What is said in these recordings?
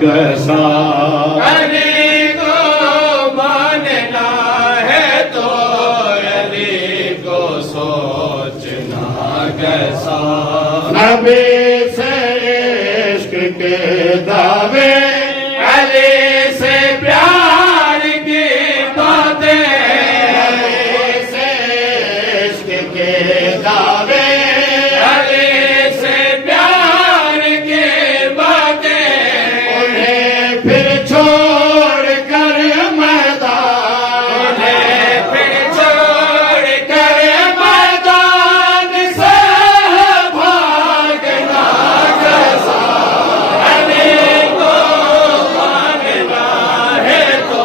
کیسا علی کو ماننا ہے تو علی کو سوچنا کیسا نبی سے عشق کے دعوے علی سے پیار کی باتیں علی سے عشق کے دعوے علی سے پیار کی باتیں انہیں پھر چھوڑ کر میدان پھر چھوڑ کر میدان سے بھاگنا کیسا علی کو ماننا ہے تو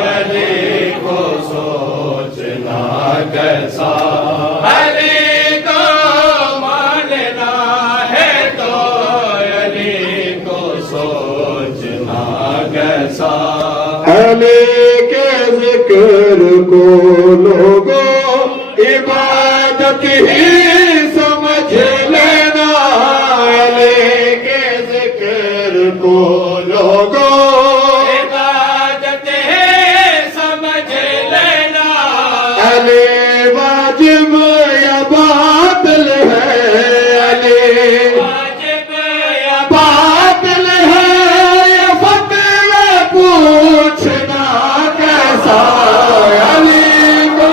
علی کو سوچنا کیسا علی کو ماننا ہے تو علی کو سوچنا کیسا علی کے ذکر کو لوگوں عبادت ہی سمجھ لینا علی کے ذکر کو لوگوں عبادت ہے سمجھ لینا علی واجب یا باطل ہے علی واجب یا باطل ہے یہ فتوی پوچھنا کیسا علی کو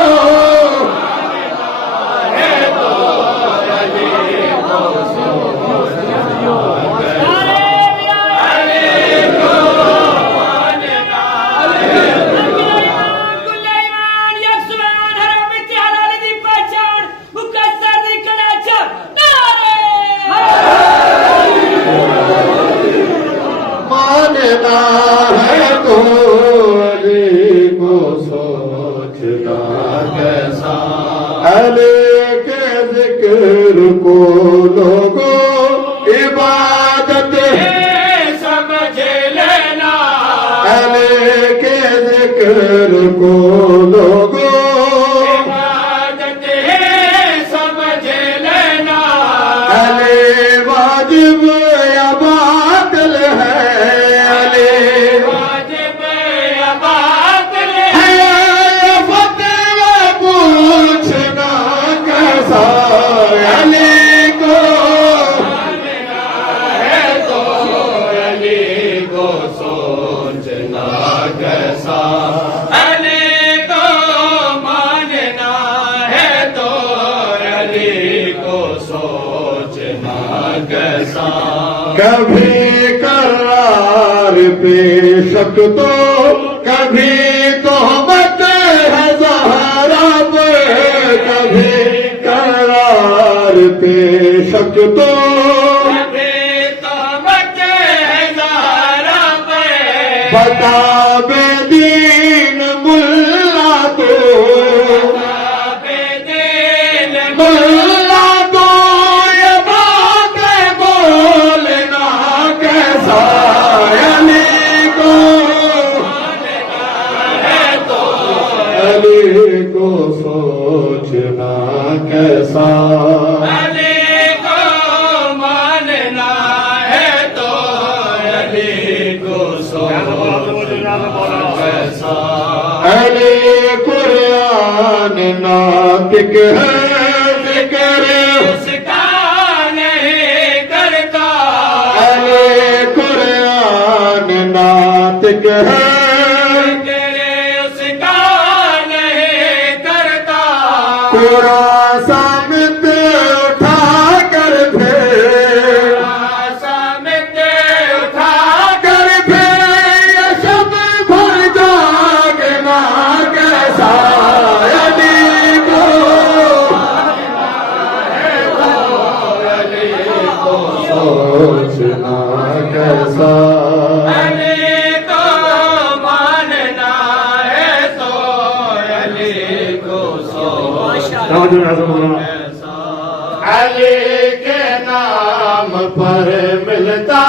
ماننا ہے تو علی کو سوچنا کیسا علی کے ذکر کو لوگوں عبادت سمجھ لینا علی کے ذکر کو لوگوں عبادت ہے سمجھ لینا علی واجب یا باطل ہے علی واجب یا باطل ہے فتوی پوچھنا کیسا علی کو ہے تو علی کو سوچنا کیسا علی کو ماننا ہے تو علی کو سوچنا کیسا کبھی قرار پہ شک تو کبھی تہمت ہے زہرا پہ کبھی قرار پہ شک تو کبھی تہمت ہے زہرا پہ بتا بے دین ملا تو بے دین ملا تو یہ باتیں بولنا کیسا علی کو ہے تو علی کو سوچنا کیسا علی کو ماننا ہے تو علی کو سوچنا کیسا علی قرآن ناطق ہے ذکر اس کا نہیں کرتا علی قرآن ناطق ہے اس کا نہیں کرتا قرآن سامت اٹھا کر پھر سامت اٹھا کر پھر یہ شب بھر جاگنا کیسا علی کو سوچنا کیسا علی کو ماننا ہے تو علی کو سوچنا کیسا علی کے نام پر ملتا